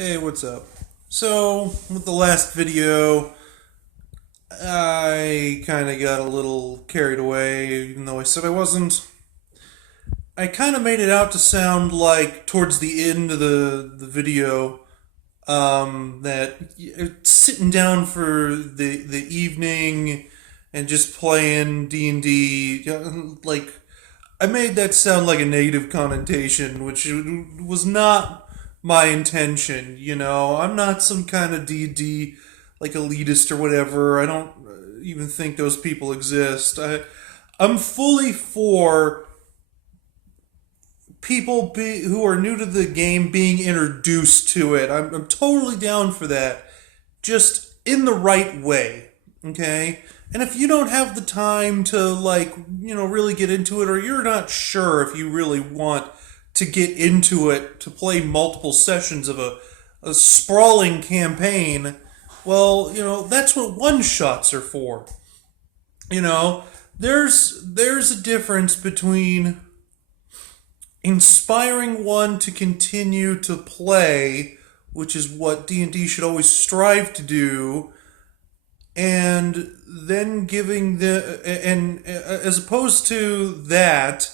Hey, what's up? So, with the last video, I kind of got a little carried away, even though I said I wasn't. I kind of made it out to sound like towards the end of the video that sitting down for the evening and just playing D&D, like, I made that sound like a negative connotation, which was not my intention. I'm not some kind of D&D like elitist or whatever. I don't even think those people exist. I'm fully for who are new to the game being introduced to it. I'm totally down for that, just in the right way. Okay. And if you don't have the time to, like, really get into it, or you're not sure if you really want to get into it, to play multiple sessions of a sprawling campaign, well, that's what one shots are for. You know, there's a difference between inspiring one to continue to play, which is what D&D should always strive to do, and then giving as opposed to that,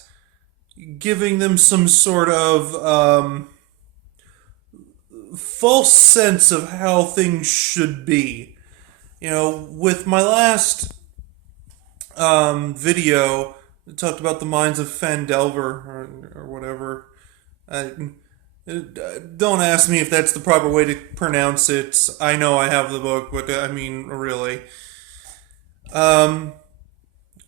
giving them some sort of false sense of how things should be. With my last video, I talked about the Minds of Fandelver, or whatever. Don't ask me if that's the proper way to pronounce it. I know I have the book, but I mean, really. Where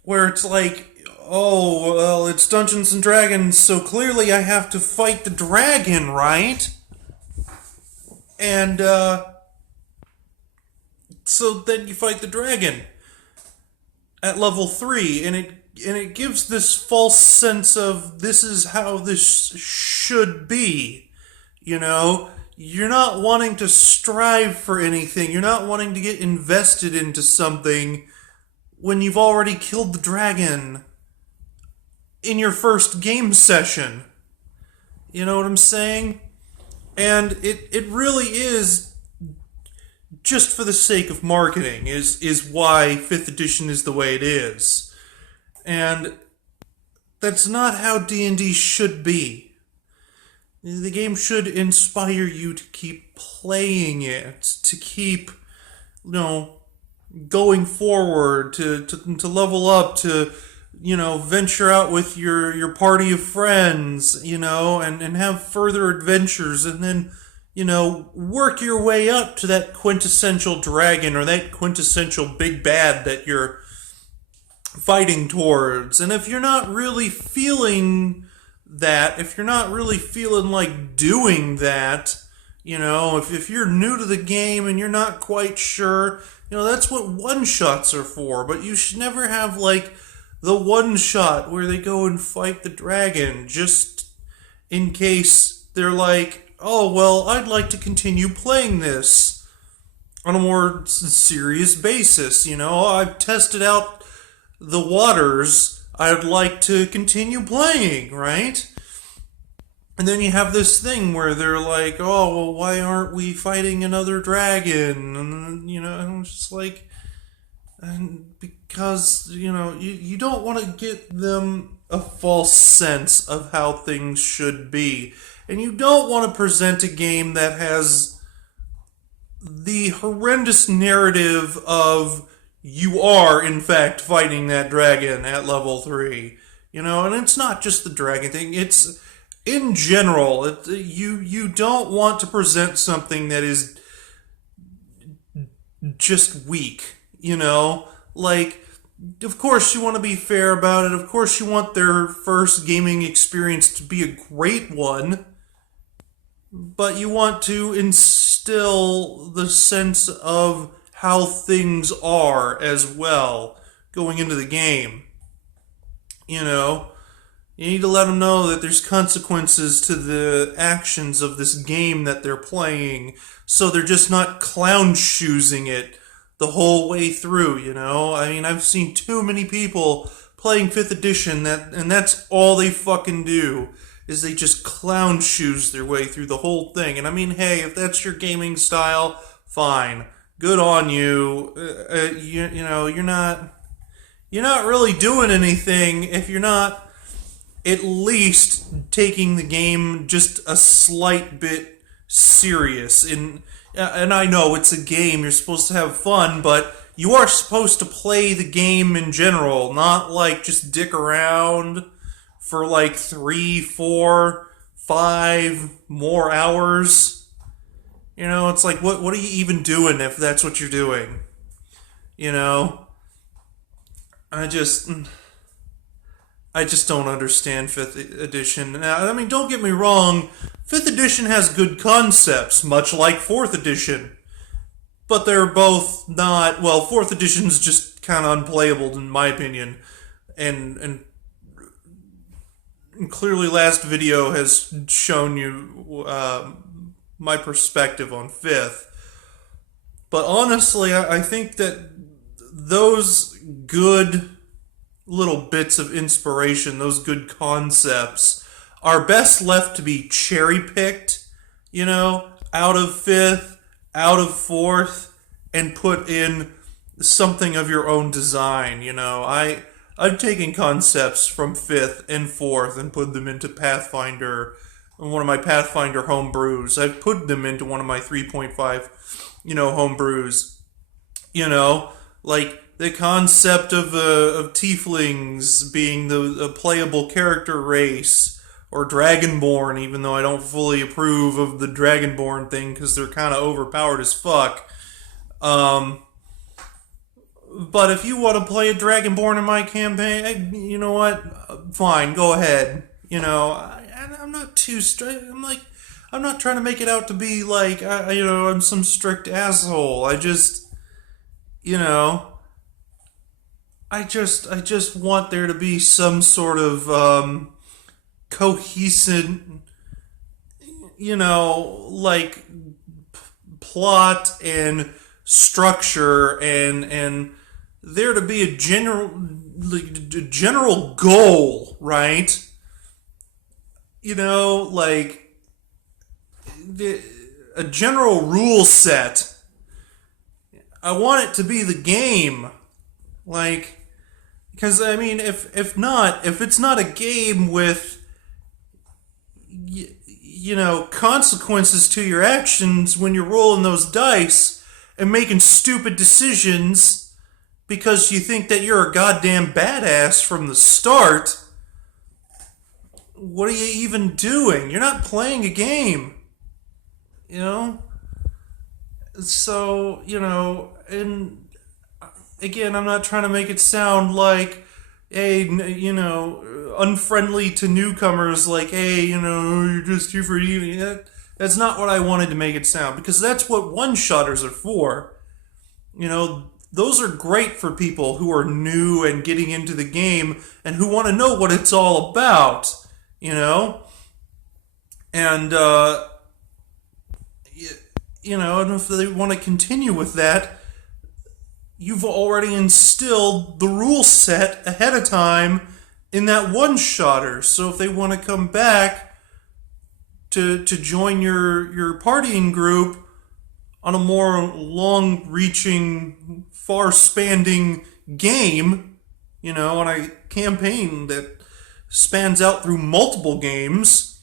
it's like, oh, well, it's Dungeons and Dragons, so clearly I have to fight the dragon, right? And, so then you fight the dragon at level 3, and it gives this false sense of this is how this should be. You're not wanting to strive for anything. You're not wanting to get invested into something when you've already killed the dragon in your first game session. You know what I'm saying? And it really is just for the sake of marketing is why 5th edition is the way it is. And that's not how D&D should be. The game should inspire you to keep playing it, to keep, going forward, to level up, to, venture out with your party of friends, and have further adventures, and then, work your way up to that quintessential dragon or that quintessential big bad that you're fighting towards. And if you're not really feeling that, if you're not really feeling like doing that, if you're new to the game and you're not quite sure, that's what one-shots are for. But you should never have, like, the one-shot where they go and fight the dragon just in case they're like, oh, well, I'd like to continue playing this on a more serious basis. I've tested out the waters. I'd like to continue playing, right? And then you have this thing where they're like, oh, well, why aren't we fighting another dragon? And, I'm just like, because, you don't want to get them a false sense of how things should be. And you don't want to present a game that has the horrendous narrative of you are, in fact, fighting that dragon at level 3. And it's not just the dragon thing. It's, in general, you don't want to present something that is just weak, Like, of course you want to be fair about it. Of course you want their first gaming experience to be a great one. But you want to instill the sense of how things are as well going into the game. You need to let them know that there's consequences to the actions of this game that they're playing, so they're just not clown shoesing it the whole way through. I mean, I've seen too many people playing 5th edition and that's all they fucking do is they just clown shoes their way through the whole thing. And I mean, hey, if that's your gaming style, fine, good on you. You're not really doing anything if you're not at least taking the game just a slight bit serious. And I know it's a game, you're supposed to have fun, but you are supposed to play the game in general, not like just dick around for like 3, 4, 5 more hours. It's like, what are you even doing if that's what you're doing? You know? I just don't understand 5th edition. Now, I mean, don't get me wrong, 5th edition has good concepts, much like 4th edition. But they're both not, well, 4th edition's just kind of unplayable in my opinion. And clearly last video has shown you my perspective on 5th. But honestly, I think that those good little bits of inspiration, those good concepts, are best left to be cherry picked, out of 5th, out of 4th, and put in something of your own design. I've taken concepts from 5th and 4th and put them into Pathfinder, one of my Pathfinder homebrews. I've put them into one of my 3.5, homebrews. Like the concept of tieflings being a playable character race, or Dragonborn, even though I don't fully approve of the Dragonborn thing because they're kind of overpowered as fuck. But if you want to play a Dragonborn in my campaign, you know what? Fine, go ahead. I'm not too strict. I'm not trying to make it out to be like, I'm some strict asshole. I just want there to be some sort of cohesive, like plot and structure, and there to be a general goal, right? Like a general rule set. I want it to be the game, because I mean, if it's not a game with consequences to your actions when you're rolling those dice and making stupid decisions because you think that you're a goddamn badass from the start, what are you even doing? You're not playing a game. So, and again, I'm not trying to make it sound like, hey, unfriendly to newcomers, like, hey, you're just here for eating. That's not what I wanted to make it sound, because that's what one-shotters are for. Those are great for people who are new and getting into the game and who want to know what it's all about, and, and if they want to continue with that, you've already instilled the rule set ahead of time in that one-shotter. So if they want to come back to join your partying group on a more long-reaching, far-spanning game, on a campaign that spans out through multiple games,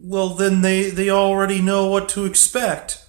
well, then they already know what to expect.